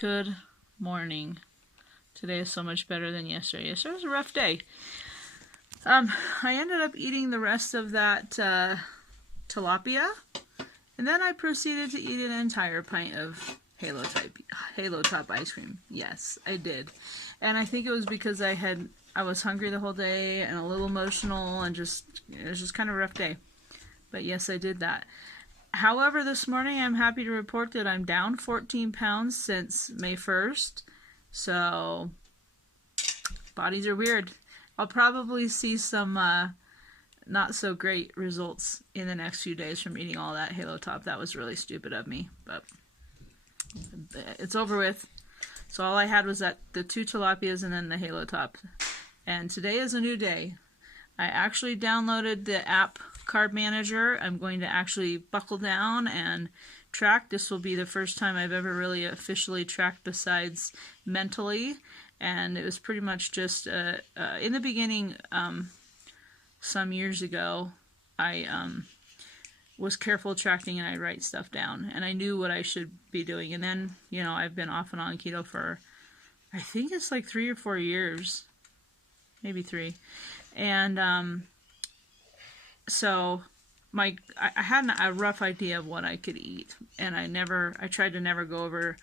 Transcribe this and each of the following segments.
Good morning. Today is so much better than yesterday. Yesterday was a rough day. I ended up eating the rest of that tilapia, and then I proceeded to eat an entire pint of Halo Top ice cream. Yes, I did. And I think it was because I was hungry the whole day and a little emotional, and it was just kind of a rough day. But yes, I did that. However, this morning I'm happy to report that I'm down 14 pounds since May 1st. So, bodies are weird. I'll probably see some not so great results in the next few days from eating all that Halo Top. That was really stupid of me, but it's over with. So all I had was the 2 tilapias and then the Halo Top. And today is a new day. I actually downloaded the app Carb Manager. I'm going to actually buckle down and track. This will be the first time I've ever really officially tracked besides mentally. And it was pretty much just, in the beginning, some years ago, I was careful tracking and I'd write stuff down. And I knew what I should be doing. And then, you know, I've been off and on keto for, I think it's like 3 or 4 years. Maybe 3. And so I had a rough idea of what I could eat, and I tried to never go over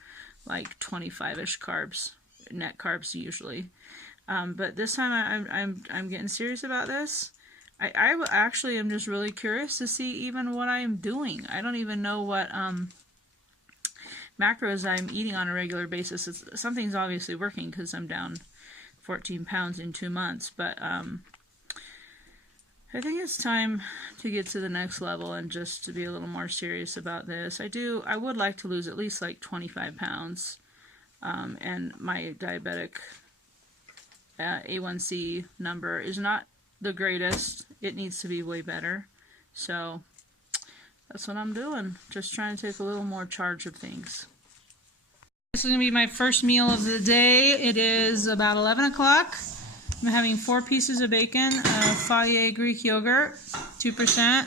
like 25-ish carbs, net carbs usually. But this time I'm getting serious about this. I actually am just really curious to see even what I'm doing. I don't even know what macros I'm eating on a regular basis. Something's obviously working because I'm down 14 pounds in 2 months, but I think it's time to get to the next level and just to be a little more serious about this. I would like to lose at least like 25 pounds, and my diabetic A1C number is not the greatest. It needs to be way better. So that's what I'm doing, just trying to take a little more charge of things. This is going to be my first meal of the day. It is about 11 o'clock. I'm having 4 pieces of bacon, Fage Greek yogurt, 2%,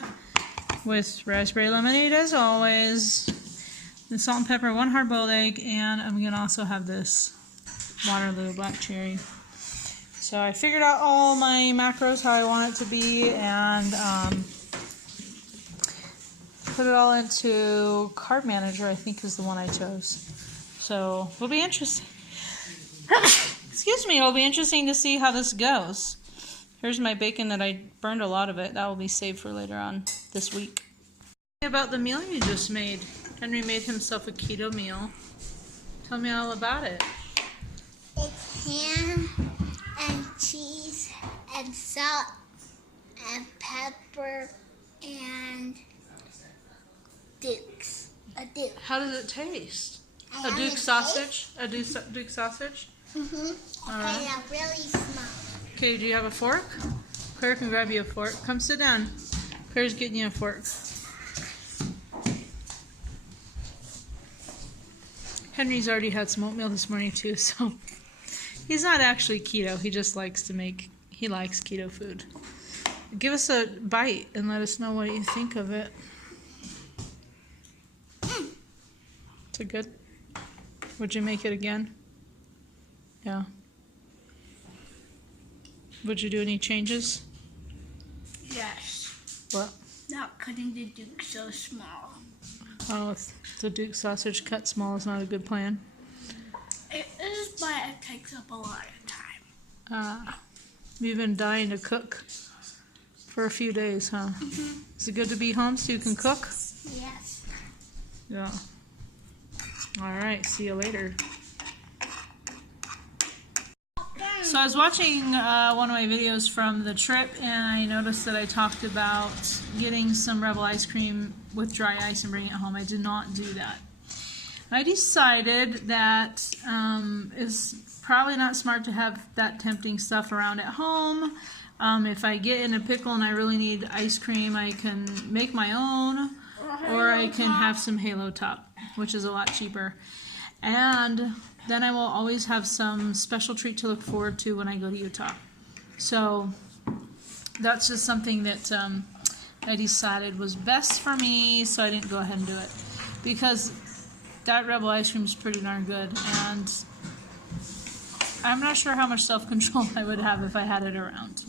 with raspberry lemonade as always, the salt and pepper, 1 hard-boiled egg, and I'm going to also have this Waterloo black cherry. So I figured out all my macros, how I want it to be, and put it all into Carb Manager, I think is the one I chose. So it'll be interesting. Excuse me, it'll be interesting to see how this goes. Here's my bacon that I burned a lot of it. That will be saved for later on this week. About the meal you just made. Henry made himself a keto meal. Tell me all about it. It's ham and cheese and salt and pepper and Dukes. A Duke. How does it taste? A Duke sausage? A Duke sausage? Mm-hmm. Okay, now really small. Okay, do you have a fork? Claire can grab you a fork. Come sit down. Claire's getting you a fork. Henry's already had some oatmeal this morning too, so he's not actually keto. He just likes he likes keto food. Give us a bite and let us know what you think of it. Is it good? Would you make it again? Yeah. Would you do any changes? Yes. What? Not cutting the Duke so small. Oh, the Duke sausage cut small is not a good plan. It is, but it takes up a lot of time. You've been dying to cook for a few days, huh? Mm-hmm. Is it good to be home so you can cook? Yes. Yeah. All right, see you later. So I was watching one of my videos from the trip, and I noticed that I talked about getting some Rebel ice cream with dry ice and bringing it home. I did not do that. I decided that it's probably not smart to have that tempting stuff around at home. If I get in a pickle and I really need ice cream, I can make my own, or I can have some Halo Top, which is a lot cheaper. And then I will always have some special treat to look forward to when I go to Utah. So that's just something that I decided was best for me, so I didn't go ahead and do it. Because that Rebel ice cream is pretty darn good, and I'm not sure how much self-control I would have if I had it around.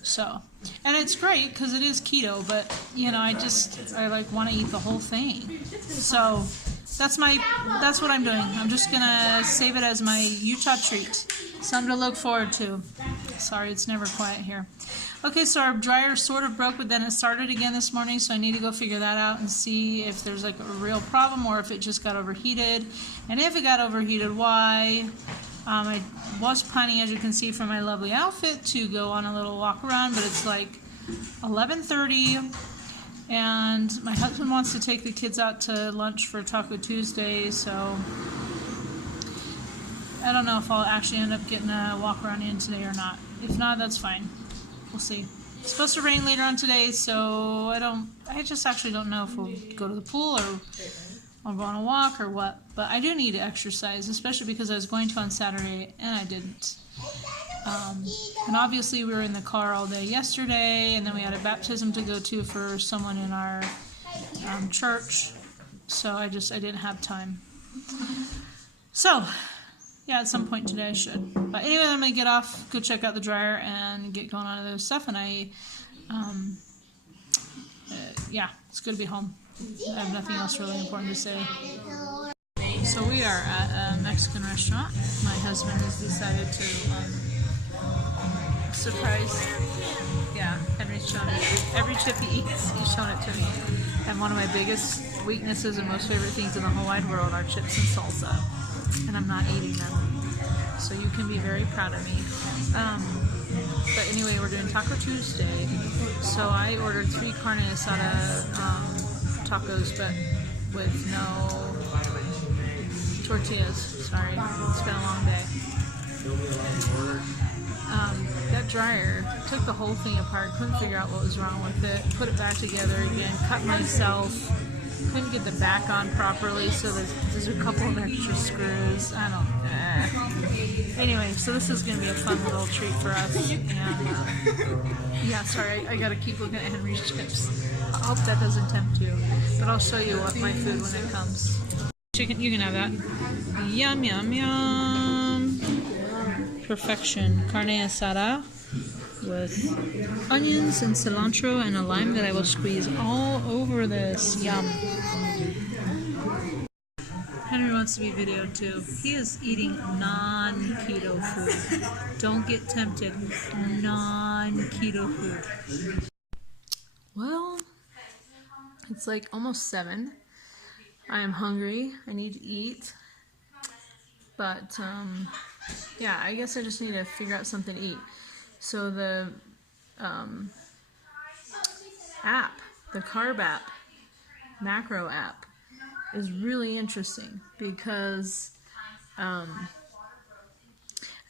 So, and it's great because it is keto, but you know, I like want to eat the whole thing. So that's what I'm doing. I'm just gonna save it as my Utah treat. Something to look forward to. Sorry, it's never quiet here. Okay, so our dryer sort of broke, but then it started again this morning, so I need to go figure that out and see if there's like a real problem or if it just got overheated. And if it got overheated, why? I was planning, as you can see from my lovely outfit, to go on a little walk around, but it's like 11:30, and my husband wants to take the kids out to lunch for Taco Tuesday, so I don't know if I'll actually end up getting a walk around in today or not. If not, that's fine. We'll see. It's supposed to rain later on today, so I just actually don't know if we'll go to the pool or I'll go on a walk or what. But I do need to exercise, especially because I was going to on Saturday and I didn't. And obviously we were in the car all day yesterday, and then we had a baptism to go to for someone in our church, so I didn't have time. So yeah, at some point today I should. But anyway, I'm going to get off, go check out the dryer, and get going on to those stuff. And yeah, it's good to be home. I have nothing else really important to say. So we are at a Mexican restaurant. My husband has decided to surprise. Yeah, Henry's showing me every chip he eats. He's showing it to me. And one of my biggest weaknesses and most favorite things in the whole wide world are chips and salsa. And I'm not eating them, so you can be very proud of me. But anyway, we're doing Taco Tuesday, so I ordered 3 carne asada tacos, but with no tortillas. Sorry, it's been a long day. That dryer took the whole thing apart, couldn't figure out what was wrong with it, put it back together again, cut myself. Couldn't get the back on properly, so there's a couple of extra screws. Anyway, so this is going to be a fun little treat for us. And yeah, sorry, I got to keep looking at Henry's chips. I hope that doesn't tempt you, but I'll show you what my food when it comes. Chicken, you can have that. Yum, yum, yum. Perfection. Carne asada with onions and cilantro and a lime that I will squeeze all over this. Yum. Henry wants to be videoed too. He is eating non-keto food. Don't get tempted. Non-keto food. Well, it's like almost 7. I am hungry. I need to eat. But, yeah, I guess I just need to figure out something to eat. So the app, the carb app, macro app, is really interesting because I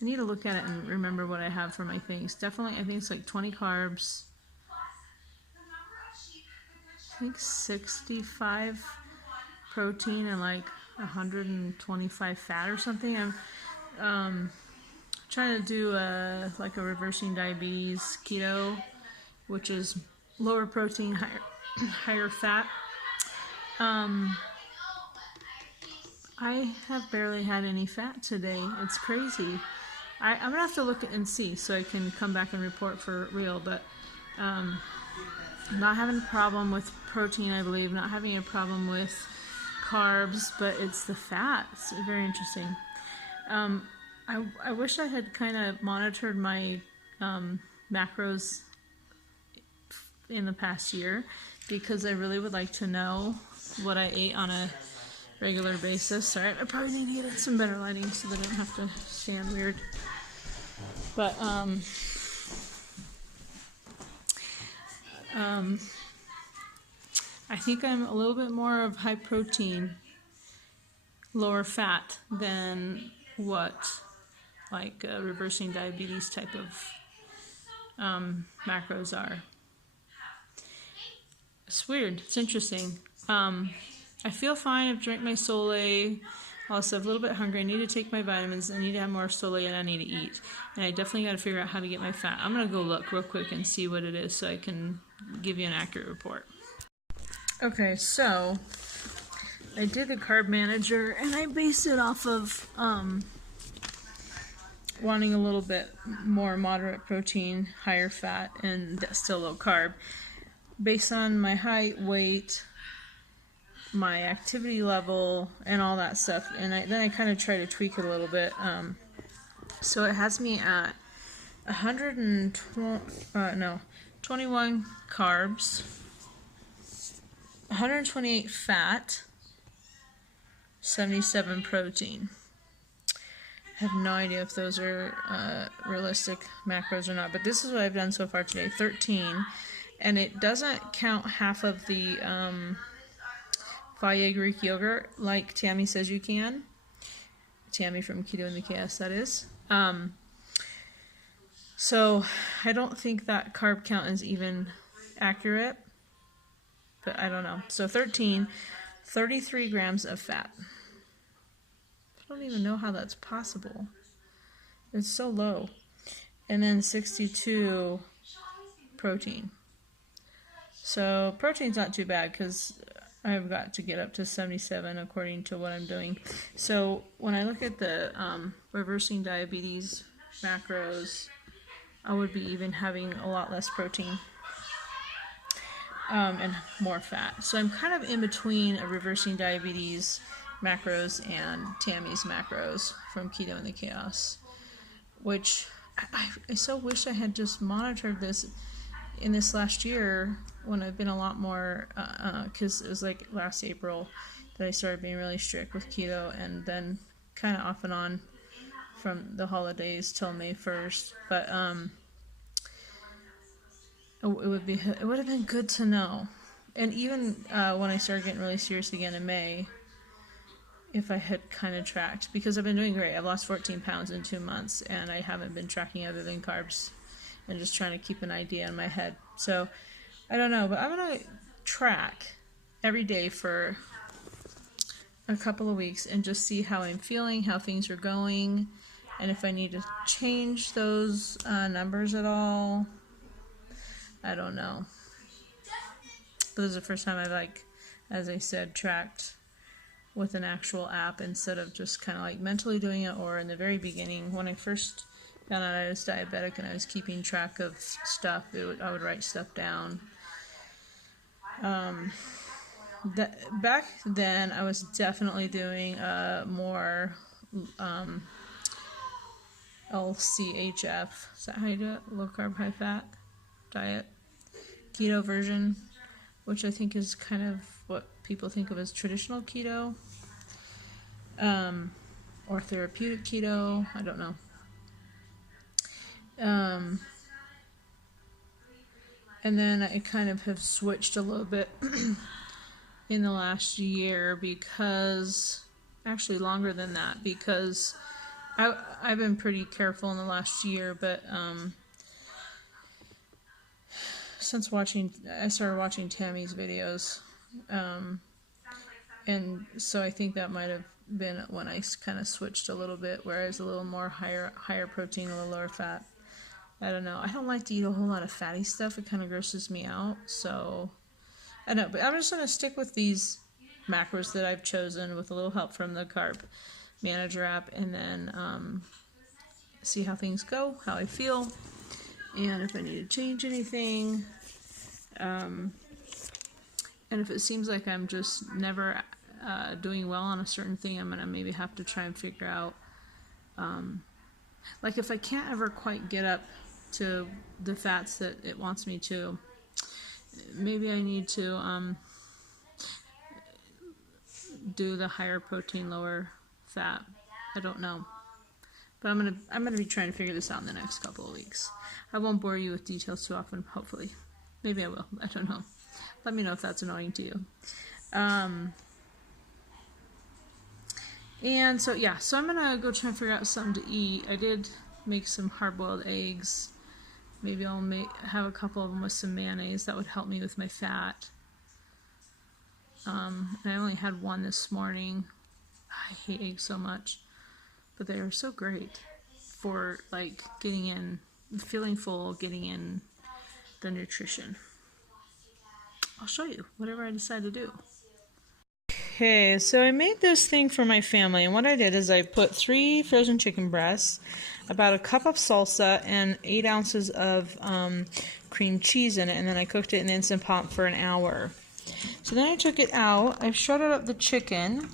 need to look at it and remember what I have for my things. Definitely, I think it's like 20 carbs, I think 65 protein and like 125 fat or something. I'm trying to do like a reversing diabetes keto, which is lower protein, higher fat. I have barely had any fat today. It's crazy. I'm gonna have to look and see so I can come back and report for real. But not having a problem with protein, I believe. Not having a problem with carbs, but it's the fat. It's very interesting. I wish I had kind of monitored my macros in the past year, because I really would like to know what I ate on a regular basis. Sorry, I probably need to get some better lighting so that I don't have to stand weird. But I think I'm a little bit more of high protein, lower fat than what like reversing diabetes type of macros are. It's weird. It's interesting. I feel fine. I've drank my Sole. Also, I'm a little bit hungry. I need to take my vitamins. I need to have more Sole, and I need to eat. And I definitely got to figure out how to get my fat. I'm going to go look real quick and see what it is so I can give you an accurate report. Okay, so I did the carb manager and I based it off of wanting a little bit more moderate protein, higher fat, and still low carb. Based on my height, weight, my activity level, and all that stuff. And then I kind of try to tweak it a little bit. So it has me at 21 carbs, 128 fat, 77 protein. I have no idea if those are realistic macros or not, but this is what I've done so far today, 13, and it doesn't count half of the Faya Greek yogurt like Tammy says you can. Tammy from Keto and the Chaos, that is. So I don't think that carb count is even accurate, but I don't know. So 13, 33 grams of fat. I don't even know how that's possible. It's so low. And then 62 protein. So protein's not too bad because I've got to get up to 77 according to what I'm doing. So when I look at the reversing diabetes macros, I would be even having a lot less protein and more fat. So I'm kind of in between a reversing diabetes macros and Tammy's macros from Keto and the Chaos, which I so wish I had just monitored this in this last year when I've been a lot more, because it was like last April that I started being really strict with keto, and then kind of off and on from the holidays till May 1st. But it would have been good to know. And even when I started getting really serious again in May, if I had kind of tracked, because I've been doing great. I've lost 14 pounds in 2 months, and I haven't been tracking other than carbs and just trying to keep an idea in my head. So I don't know, but I'm going to track every day for a couple of weeks and just see how I'm feeling, how things are going, and if I need to change those numbers at all. I don't know. But this is the first time I've, like, as I said, tracked with an actual app instead of just kind of like mentally doing it, or in the very beginning when I first found out I was diabetic and I was keeping track of stuff, I would write stuff down. Back then I was definitely doing more LCHF, is that how you do it? Low carb, high fat diet, keto version, which I think is kind of what people think of as traditional keto, or therapeutic keto, I don't know. And then I kind of have switched a little bit in the last year, because, actually longer than that, because I've been pretty careful in the last year, but since I started watching Tammy's videos, and so I think that might have been when I kind of switched a little bit, where I was a little more higher protein, a little lower fat. I don't know. I don't like to eat a whole lot of fatty stuff. It kind of grosses me out. So I don't know, but I'm just going to stick with these macros that I've chosen with a little help from the Carb Manager app, and then see how things go, how I feel, and if I need to change anything. And if it seems like I'm just never doing well on a certain thing, I'm going to maybe have to try and figure out, like if I can't ever quite get up to the fats that it wants me to, maybe I need to do the higher protein, lower fat. I don't know. But I'm gonna be trying to figure this out in the next couple of weeks. I won't bore you with details too often, hopefully. Maybe I will. I don't know. Let me know if that's annoying to you. And so, yeah. So I'm going to go try and figure out something to eat. I did make some hard-boiled eggs. Maybe I'll have a couple of them with some mayonnaise. That would help me with my fat. And I only had one this morning. I hate eggs so much. But they are so great for, like, getting in, feeling full, getting in the nutrition. I'll show you whatever I decide to do. Okay, so I made this thing for my family, and what I did is I put 3 frozen chicken breasts, about a cup of salsa, and 8 ounces of cream cheese in it, and then I cooked it in Instant Pot for an hour. So then I took it out, I shredded up the chicken.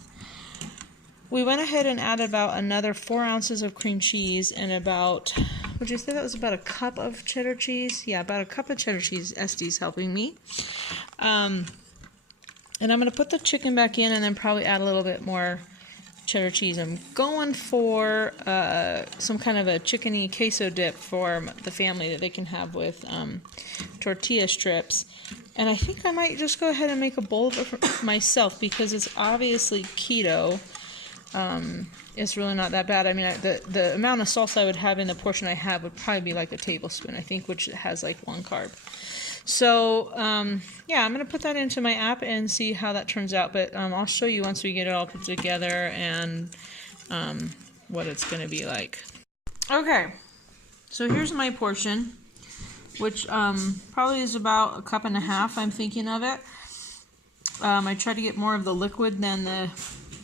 We went ahead and added about another 4 ounces of cream cheese and about, would you say that was about a cup of cheddar cheese? Yeah, about a cup of cheddar cheese. Estee's helping me. And I'm going to put the chicken back in and then probably add a little bit more cheddar cheese. I'm going for some kind of a chickeny queso dip for the family that they can have with tortilla strips. And I think I might just go ahead and make a bowl of it for myself because it's obviously keto. It's really not that bad. I mean, the amount of salsa I would have in the portion I have would probably be like a tablespoon, I think, which has like 1 carb. So, yeah, I'm going to put that into my app and see how that turns out. But I'll show you once we get it all put together and what it's going to be like. Okay, so here's my portion, which probably is about 1.5 cups, I'm thinking of it. I try to get more of the liquid than the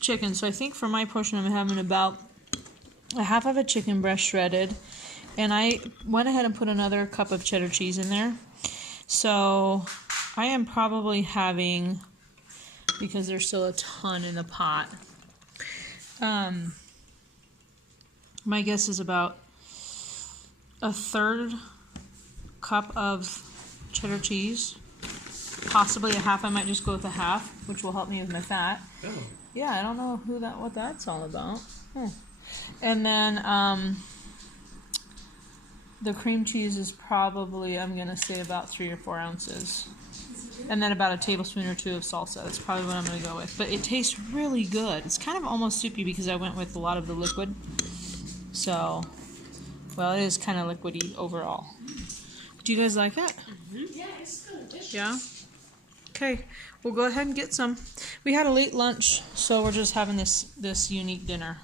chicken. So I think for my portion, I'm having about 1/2 of a chicken breast shredded. And I went ahead and put another cup of cheddar cheese in there. So I am probably having, because there's still a ton in the pot, my guess is about 1/3 cup of cheddar cheese, possibly 1/2. I might just go with 1/2, which will help me with my fat. Oh. Yeah, I don't know what that's all about. And then the cream cheese is probably, I'm going to say, about 3 or 4 ounces. And then about a tablespoon or 2 of salsa. That's probably what I'm going to go with. But it tastes really good. It's kind of almost soupy because I went with a lot of the liquid. So, well, it is kind of liquidy overall. Do you guys like it? Mm-hmm. Yeah, it's good. Yeah? Okay, we'll go ahead and get some. We had a late lunch, so we're just having this unique dinner.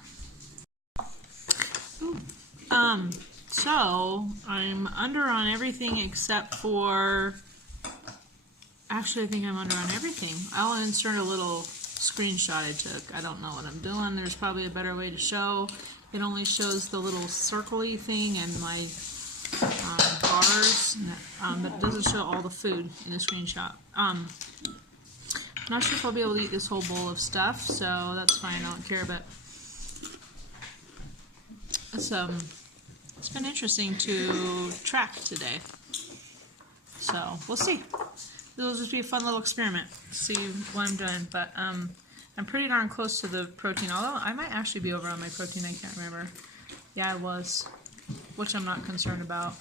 So I'm under on everything except for, actually I think I'm under on everything. I'll insert a little screenshot I took. I don't know what I'm doing. There's probably a better way to show. It only shows the little circle-y thing and my bars, but it doesn't show all the food in the screenshot. Not sure if I'll be able to eat this whole bowl of stuff, so that's fine. I don't care, but it's been interesting to track today. So we'll see. It'll just be a fun little experiment. See what I'm doing, but I'm pretty darn close to the protein. Although I might actually be over on my protein. I can't remember. Yeah, I was, which I'm not concerned about.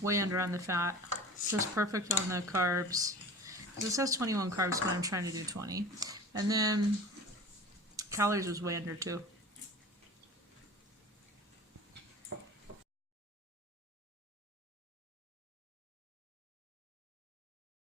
Way under on the fat. It's just perfect on the carbs. It says 21 carbs, but I'm trying to do 20. And then calories was way under too.